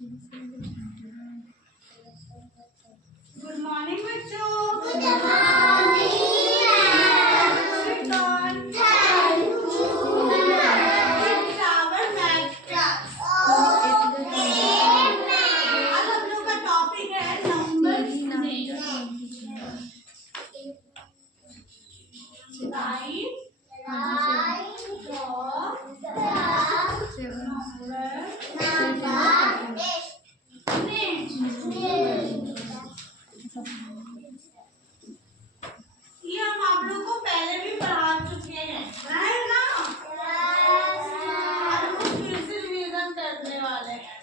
Good morning बच्चों। Good morning. आज हम लोग का टॉपिक है नंबर ये हम आप लोग को पहले भी पढ़ा चुके हैं, है ना? हम फिर से रिवीजन करने वाले हैं।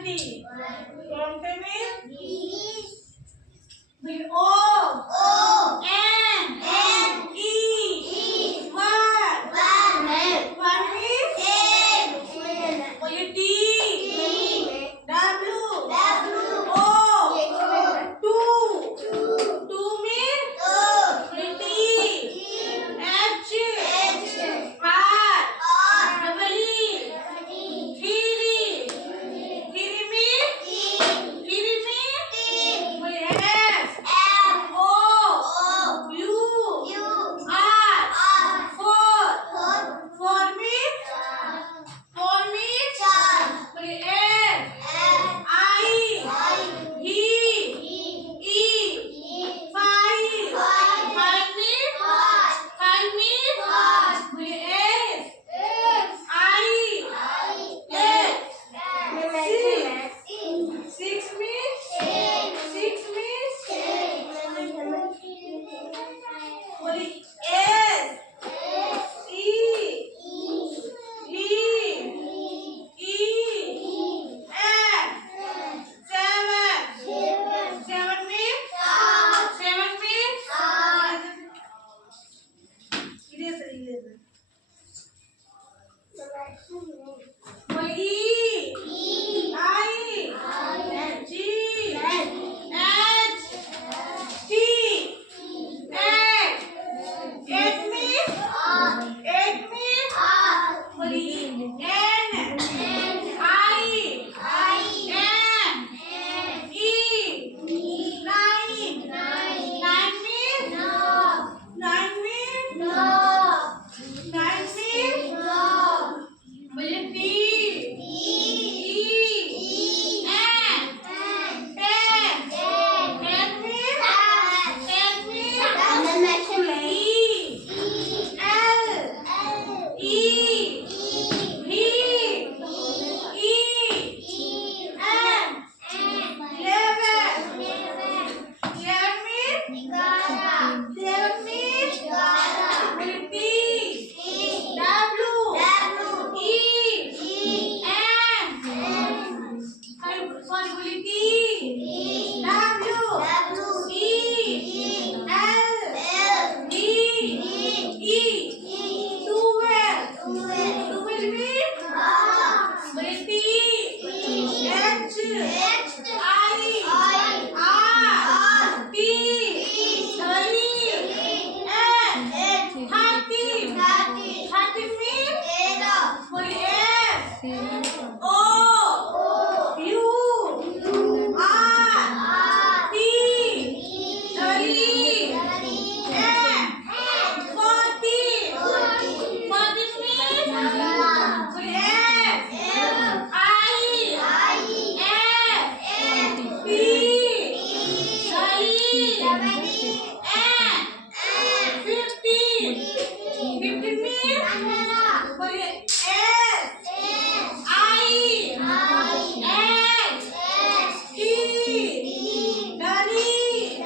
20. 20 means with O, N, E, 1. 1 means with T, W, O, 2. 2 means with T, H, R, double E, 3. 3 means with S, O, U, R, 4. 4 means with S, I, V, E, 5. 5 means with S, I, X. 6 means with S, E, F. 7 means eraser. with E, I, G, H, T, 8. 8 means with N, I, N, E, 9. 9 means with T, E, N, 10. 10 means E, L, E, V, E, N. 11 means with T, W, E, N. Sorry, with T, W, E, L, D, E. 12 means with T, H, I, R, T, 30, N. 30 means with S, O, U, R, T, 30, N. 40 means with S, I, S, P, 30, N. 50 means with S, I, S, T, 30,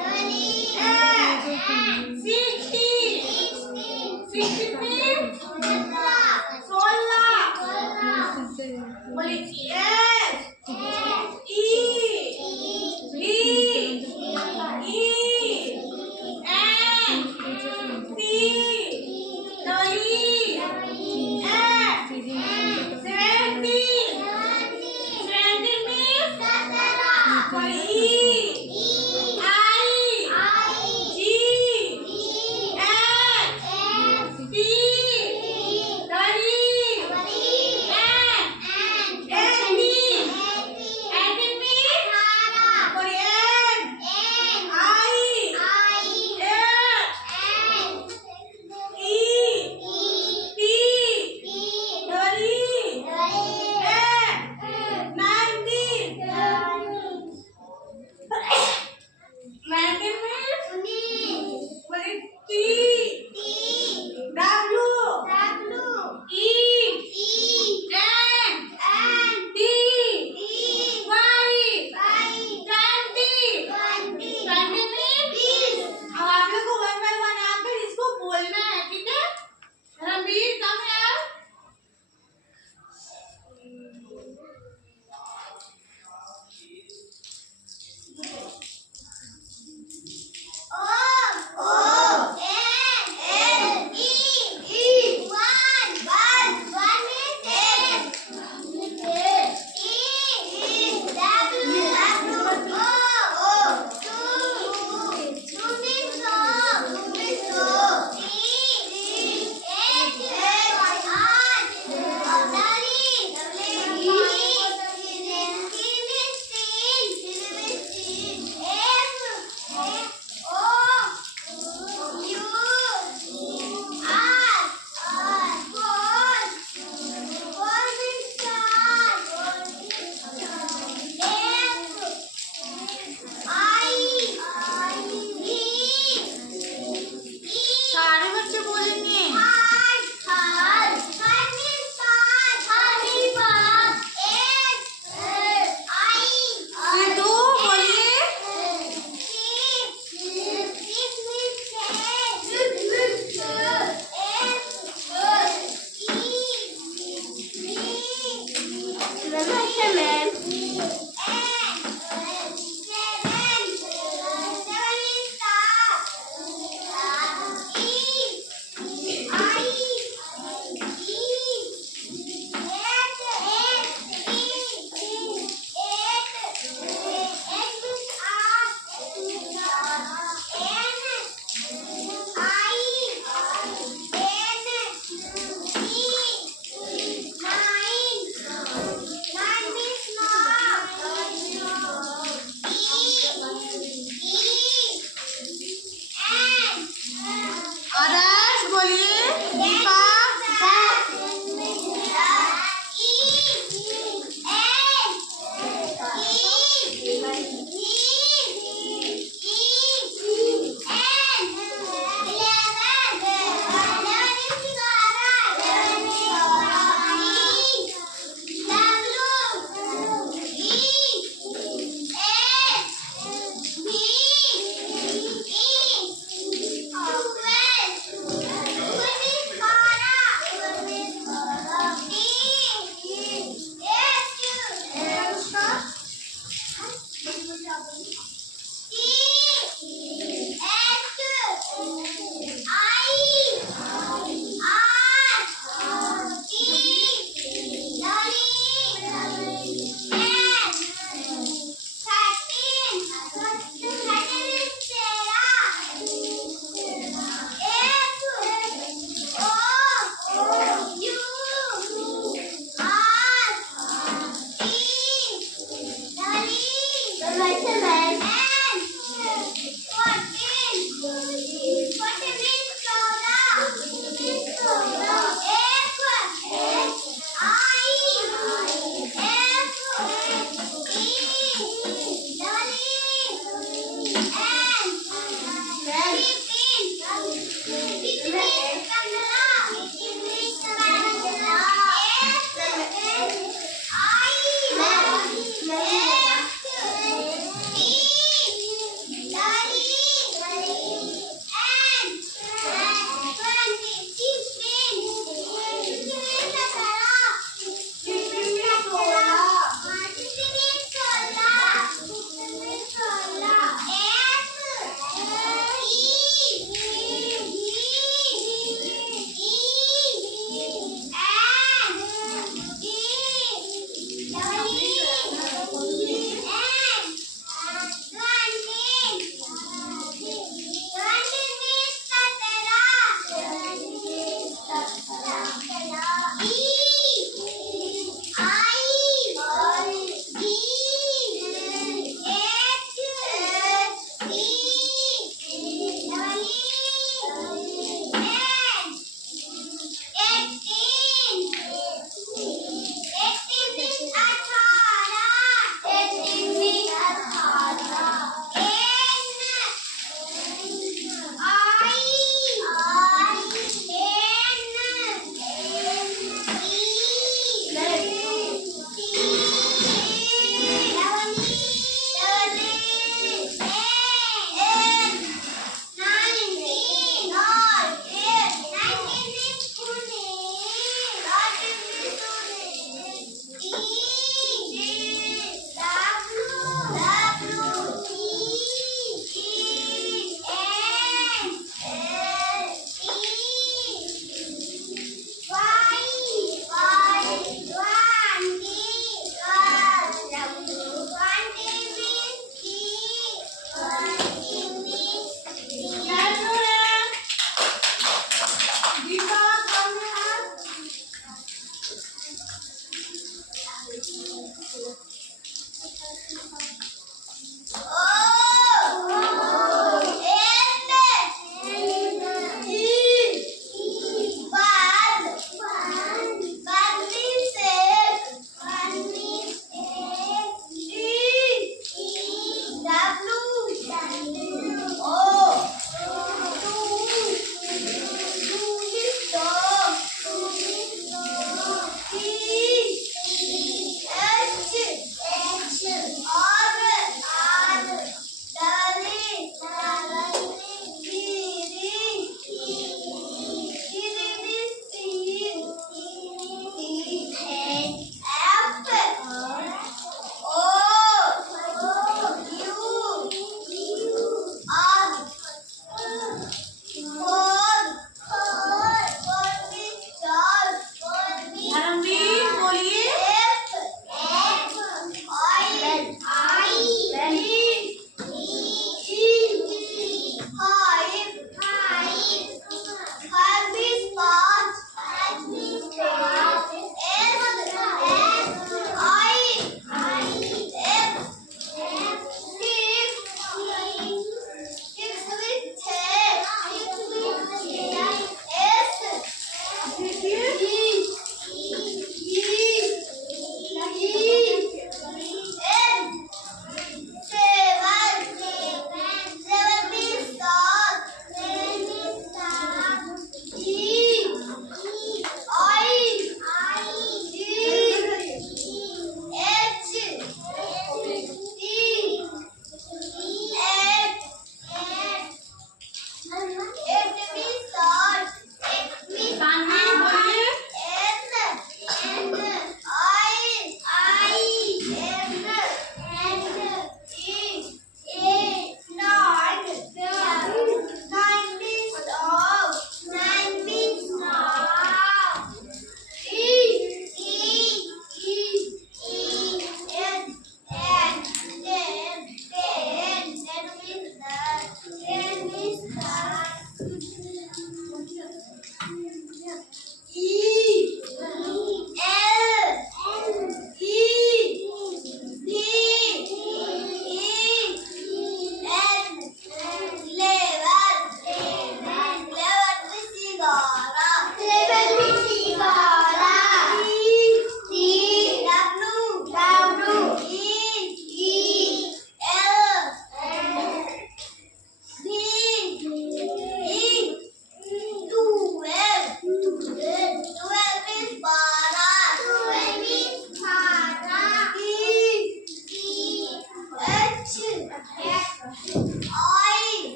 N. 60 means solar with S, E, V, E, N, T, 30, N. 70 means with E, I, G, H, T, 30, N. 80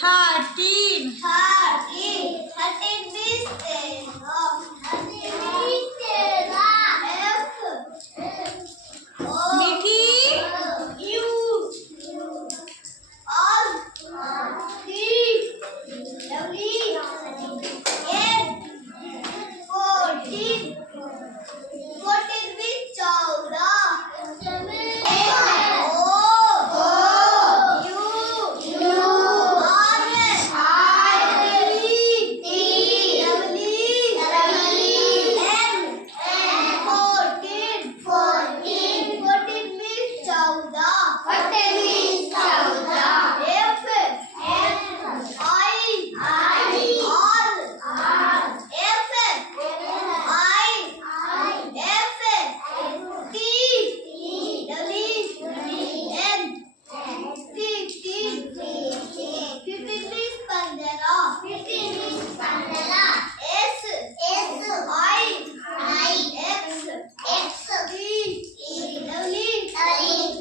13. 13 means 13 F O मीठी U R T W N 14 means 14 O U R T W N 14 means 14 F I R F I F T W N 15 means 15 S I X T W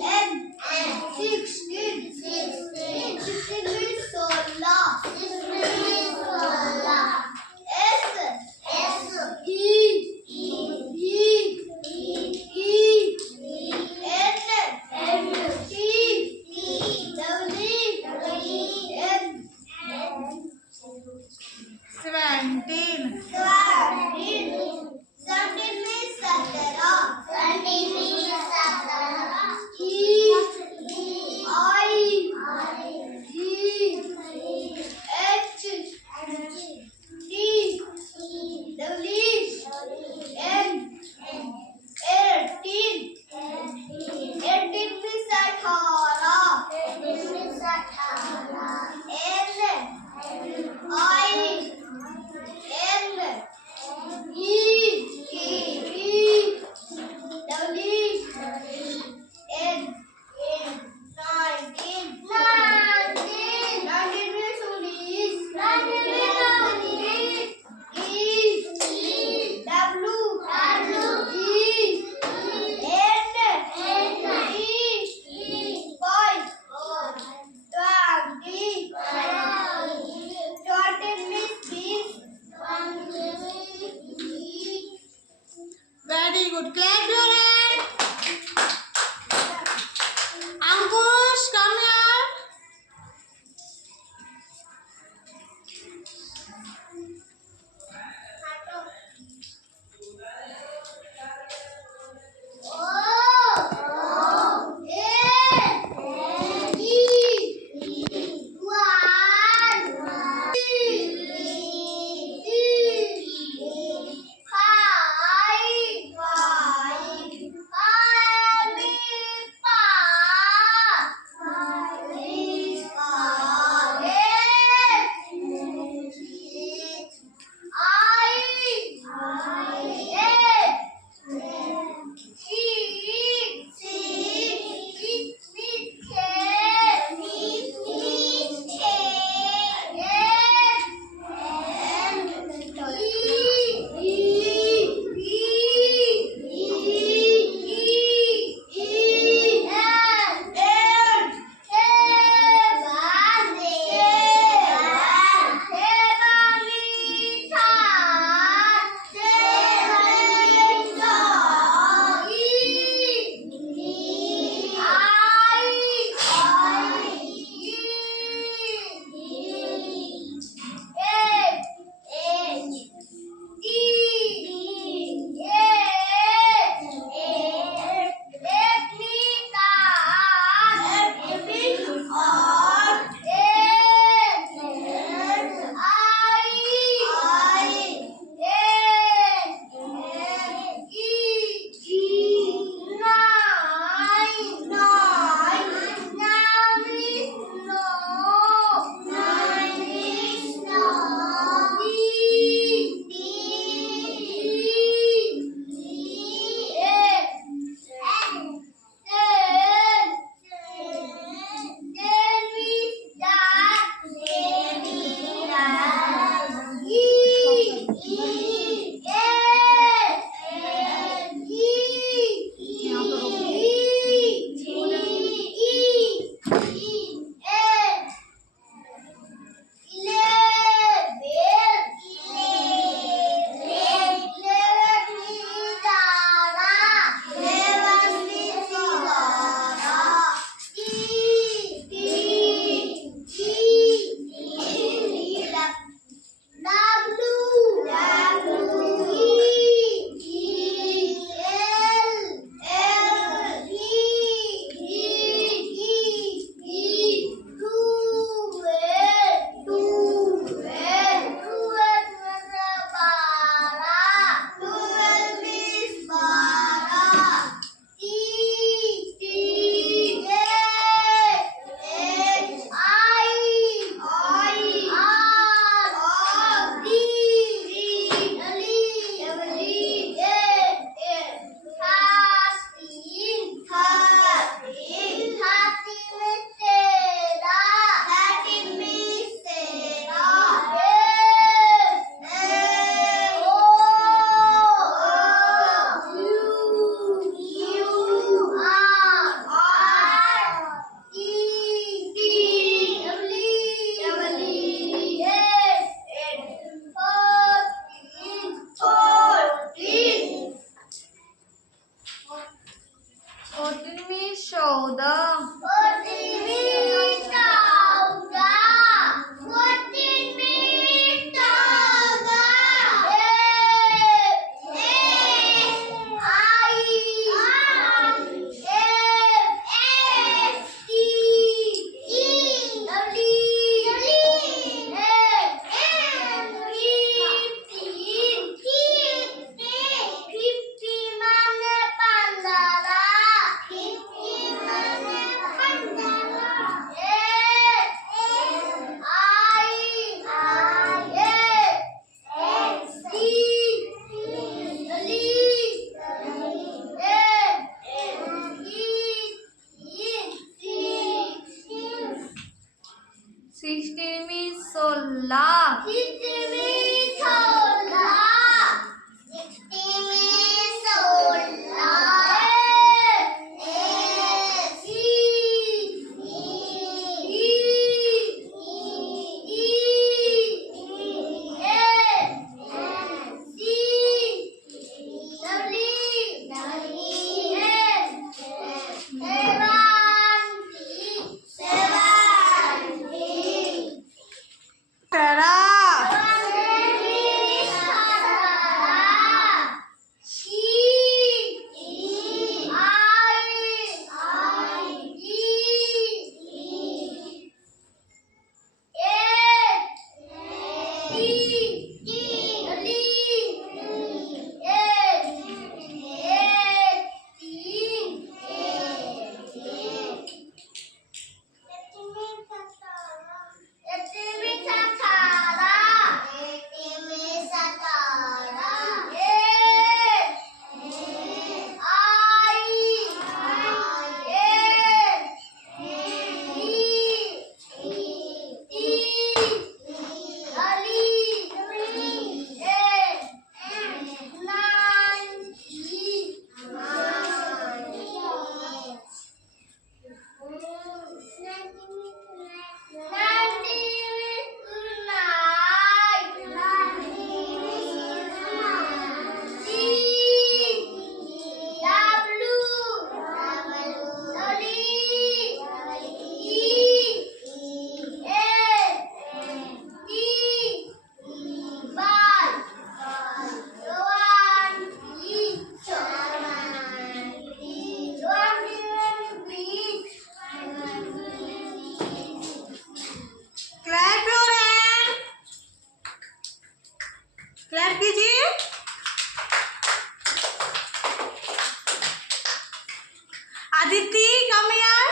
N 16 means 16 S E N T W N 17. 17 means 17 E I G 16 means 16. 16 means 16. 16 means 16. Clap your hand. Clap कीजिए. Aditi, come here.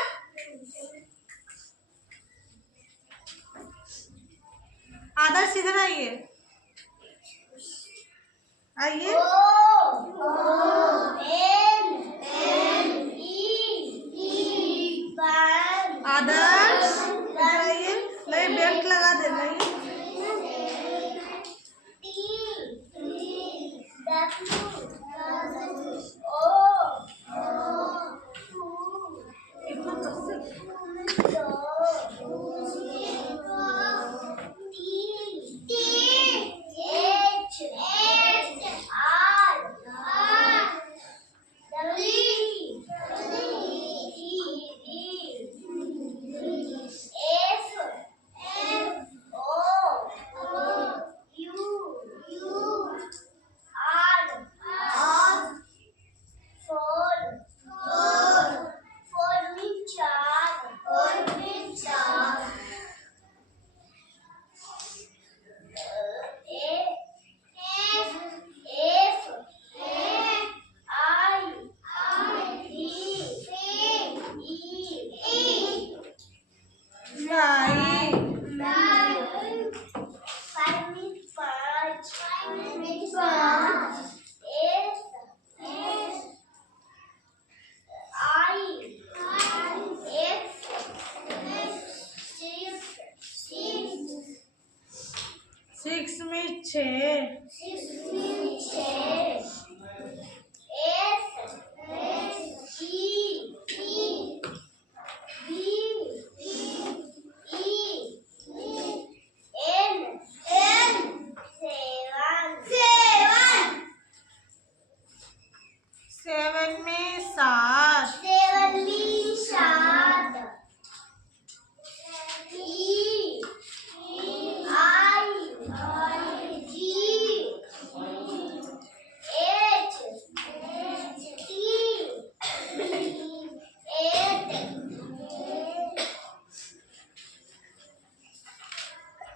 आदर्श इधर आइए. आइए. आदर्श इधर आइए. नहीं, belt लगा दे. नहीं, six में 6. सेवन में 7.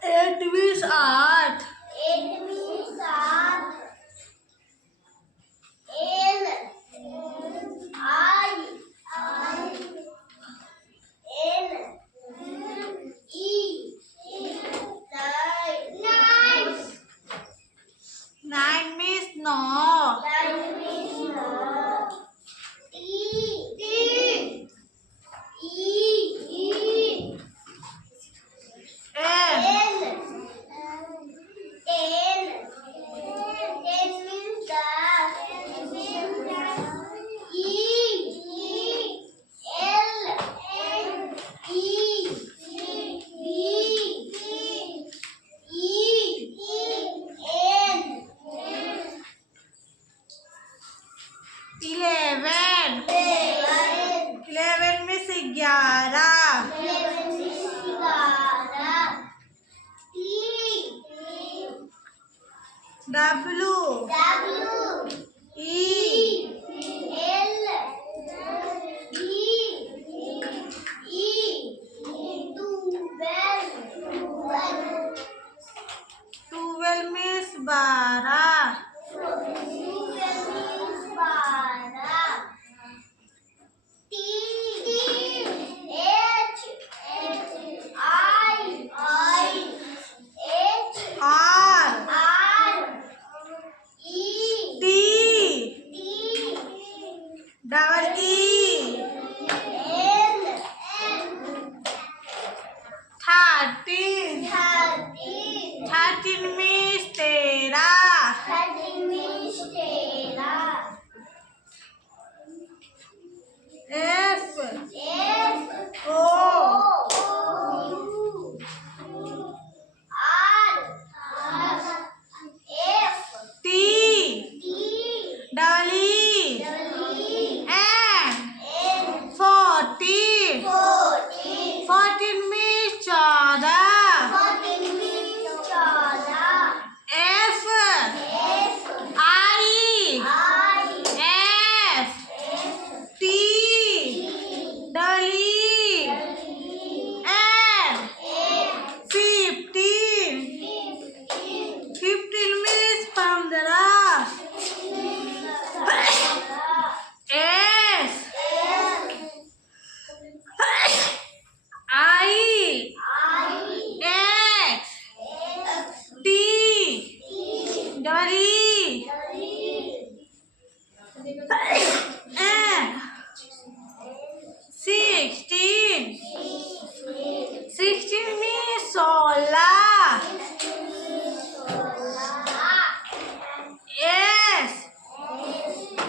एट में 8. नाइन में 9. W E L E 12 means 12 R T double E 13 13 means 13 F O T double E N 14 14 means 14 F I F T double E N 15 15 means 15 S I X T double E N 16 16 means 16 S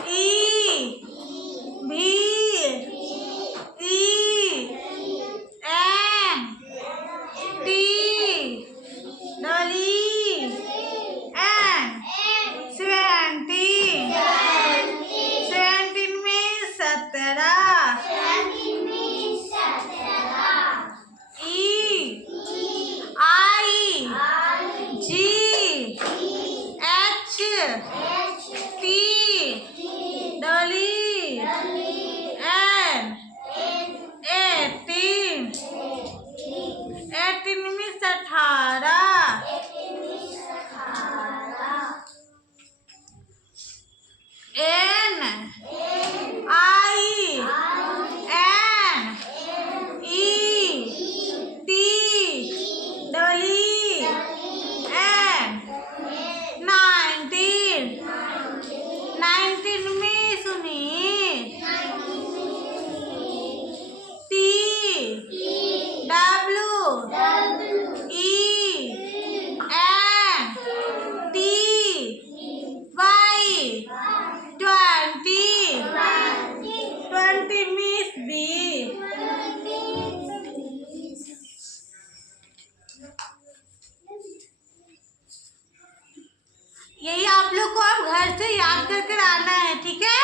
E B E N T double E N 17 17 means 17 E I G H T double E N 18 18 means 18 N I N E T double E N 19 19 means 19 T W E N T Y 20 20 means B यही आप लोग को अब घर से याद करके आना है, ठीक है।